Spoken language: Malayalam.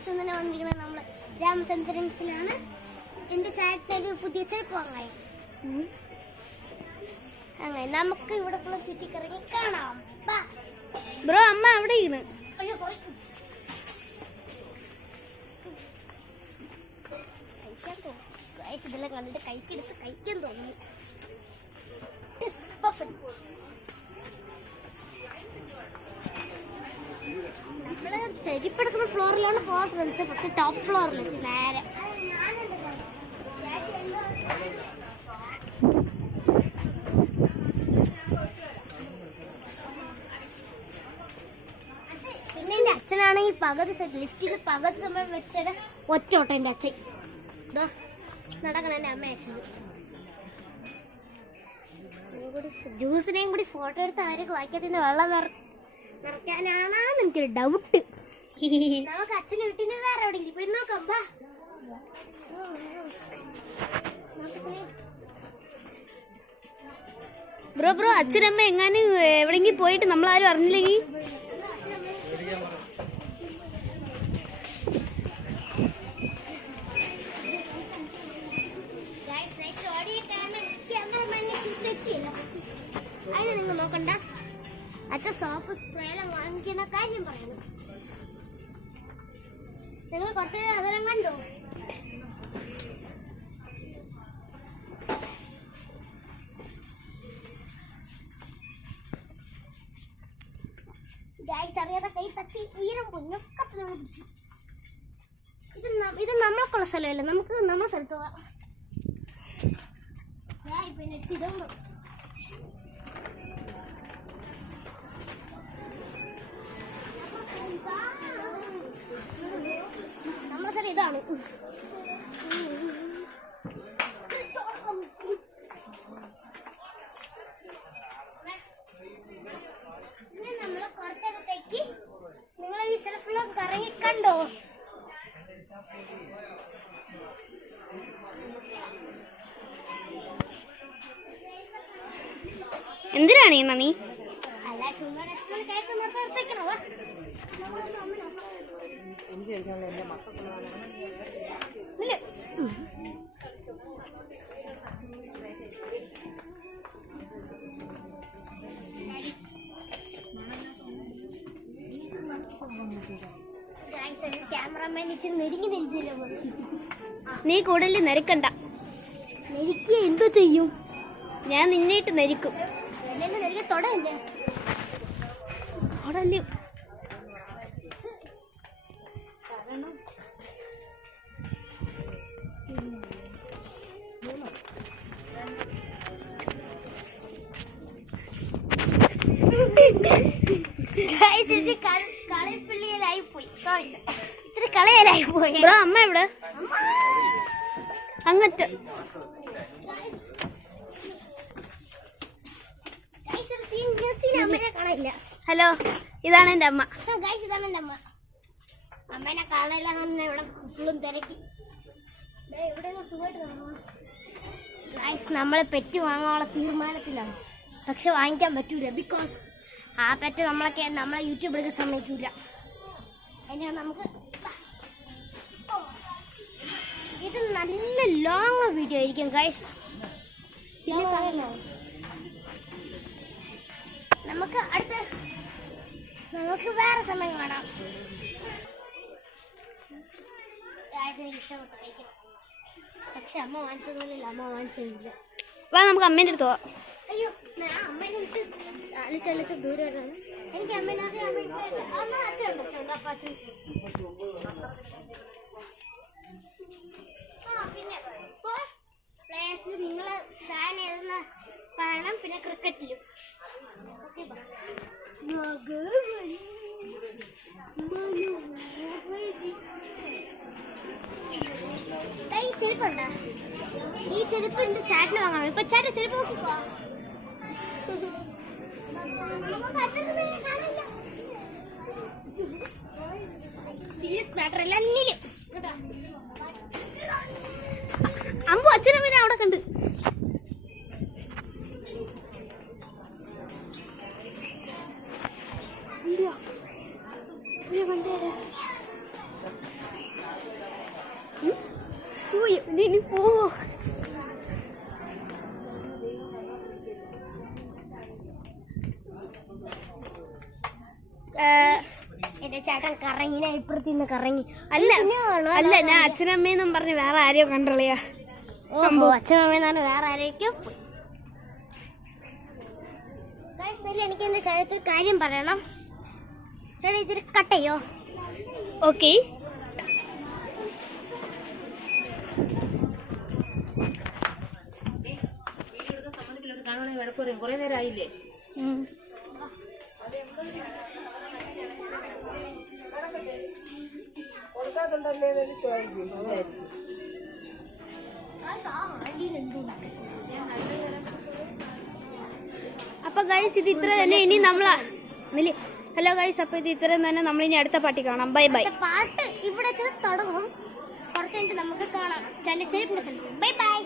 ഗൈസ് ഇന്നലെ വന്നിരിക്കുന്നത് നമ്മൾ രാമചന്ദ്രൻസിലാണ്. എൻ്റെ ചായത്തിൽ പുതിയ ചെരുപ്പ് വാങ്ങായി. അങ്ങനെ നമുക്ക് ഇവിടെ ഫുള്ള് ചുറ്റിക്കറങ്ങി കാണാം. ബ്രോ അമ്മ അവിടെ ഇരുന്ന്. അയ്യോ സോറി. കഴിക്കാൻ തോന്നുന്നു ഗൈസ്, ഇതെല്ലാം കണ്ടിട്ട് കൈക്കെടുത്ത് കഴിക്കാൻ തോന്നുന്നു. നമ്മള് ചെരിപ്പെടുക്കുന്ന ഫ്ലോറിലാണ് പോകാൻ ശ്രമിച്ചത്, പക്ഷെ ടോപ്പ് ഫ്ലോറിൽ നേരെ. പിന്നെ എൻ്റെ അച്ഛനാണെങ്കിൽ പകുതി ലിഫ്റ്റിൽ പകുതി സമയം വെച്ചിട്ട് ഒറ്റോട്ടം എൻ്റെ അച്ഛൻ ഇതാ നടക്കണം. എൻ്റെ അമ്മ അച്ഛൻ ജ്യൂസിനെയും കൂടി ഫോട്ടോ എടുത്ത് അവരൊക്കെ വായിക്കാത്തതിന് വെള്ളം നിറയ്ക്കാനാണെന്ന് എനിക്കൊരു ഡൗട്ട്. നമുക്ക് അച്ഛനെ വീട്ടിന് വേറെ എവിടെയെങ്കിലും പോയി നോക്കാം. ബ്രോ അച്ഛനമ്മ എങ്ങാനും എവിടെയെങ്കിലും പോയിട്ട് നമ്മളാരും അറിഞ്ഞില്ലെങ്കിൽ അതിന് നിങ്ങൾ നോക്കണ്ട. അച്ഛൻ സോപ്പ് സ്പ്രേയെല്ലാം വാങ്ങിക്കുന്ന കാര്യം പറയുന്നു. നിങ്ങൾ കുറച്ച് നേരം അതെല്ലാം കണ്ടോ? അറിയാതെ കൈ തട്ടി ഉയരം പൊന്നൊക്കെ നമ്മൾ പിടിച്ചു. ഇത് നമ്മൾക്കുള്ള സ്ഥലമല്ല, നമുക്ക് നമ്മളെ സ്ഥലത്ത് പോവാം. പിന്നെ ഇതൊന്നും നമ്മളെ സ്ഥലം ഇതാണ്. നമ്മൾ കുറച്ചേരത്തേക്ക് നിങ്ങൾ ഈ സെൽഫിലൊക്കെ കറങ്ങി കണ്ടോ? എന്തിനാണ് ഈ നന്ദി? അല്ല ചുമ്മാ കേക്ക് നിർത്തിക്കണോ? ക്യാമറമാൻ ഇച്ചിരി നെരുങ്ങി നിൽക്കില്ല. നീ കൂടുതൽ നെരുക്കണ്ട. നെരുക്കിയ എന്തോ ചെയ്യും? ഞാൻ നിന്നിട്ട് നെരുക്കും. എന്നെ നെരുക്കി തൊടല്ലേ? തൊടല്ലേ? കളിപ്പിള്ളിയിലായി പോയി. ഇച്ചിരി കളയലായി പോയി. ബ്രോ അമ്മ എവിടെ? അങ്ങോട്ട്. ഹലോ, ഇതാണ് എൻ്റെ അമ്മ. ഇതാണ് എൻ്റെ അമ്മ. അമ്മേനെ കാണാനില്ല, ഇവിടെ ഫുള്ളും തിരക്കി. ഇവിടെ സുഖമായിട്ട് നമ്മളെ പെറ്റ് വാങ്ങാനുള്ള തീരുമാനത്തിലാണ്. പക്ഷെ വാങ്ങിക്കാൻ പറ്റൂല, ബിക്കോസ് ആ പെറ്റ് നമ്മളെ യൂട്യൂബിലേക്ക് സമ്മതിക്കൂല. അതിനാണ് നമുക്ക് ഇത് നല്ല ലോങ് വീഡിയോ ആയിരിക്കും ഗൈസ്. നമുക്ക് വേറെ സമയം കാണാം. ഇഷ്ടപ്പെട്ടു കഴിക്കണം, പക്ഷെ അമ്മ വാങ്ങിച്ചതുപോലെയല്ല. അമ്മ വാങ്ങിച്ചതില്ല. വാ നമുക്ക് അമ്മേൻ്റെ അടുത്ത് പോവാം. അയ്യോ, ഞാൻ അമ്മേനെ വിട്ട് അല്ലിട്ട് ദൂരെ വരാണ്. എനിക്ക് അമ്മേനെ അമ്മ അച്ഛനുണ്ട്. അപ്പാച്ചൻ പിന്നെ പ്ലേയേഴ്സിൽ നിങ്ങളെ ഫാൻ ഏതെന്ന് പറയണം. പിന്നെ ക്രിക്കറ്റിലും ഓക്കെ. ഈ ചെരുപ്പുണ്ട, ഈ ചെരുപ്പ് എൻ്റെ ചാറ്റിന് വാങ്ങാം. ഇപ്പൊ ചാറ്റ് ചെരുപ്പ് നോക്കിക്കോ. സീരിയസ് മാറ്റർ എല്ലാം അമ്പു അച്ഛനമ്മേനെ അവിടെ കണ്ട്. ഇനി പോവോ? എന്റെ ചേട്ടൻ കറങ്ങി, ഞാൻ ഇപ്പുറത്തിന്ന് കറങ്ങി. അല്ല അല്ല, ഞാൻ അച്ഛനമ്മയെന്നും പറഞ്ഞ് വേറെ ആരെയോ കണ്ടറിയാ. ഓഹോ, അച്ഛനമ്മയെന്നാണ് വേറെ ആരേക്കും. എനിക്ക് എന്റെ ചേട്ടത്തിൽ കാര്യം പറയണം. ചേട്ടാ ഇത്തിരി കട്ടയോ? ഓക്കെ. കുറെ നേരം ആയില്ലേ? അപ്പൊ ഗൈസ് ഇത് ഇത്ര തന്നെ. ഇനി ഹലോ ഗൈസ്, അപ്പൊ ഇത് ഇത്രയും തന്നെ. നമ്മൾ ഇനി അടുത്ത പാട്ടി കാണാം. Bye bye. പാട്ട് ഇവിടെ തുടങ്ങും. കുറച്ച് കഴിഞ്ഞിട്ട് നമുക്ക് കാണാം. ചെറിയ സ്ഥലത്ത്. Bye bye.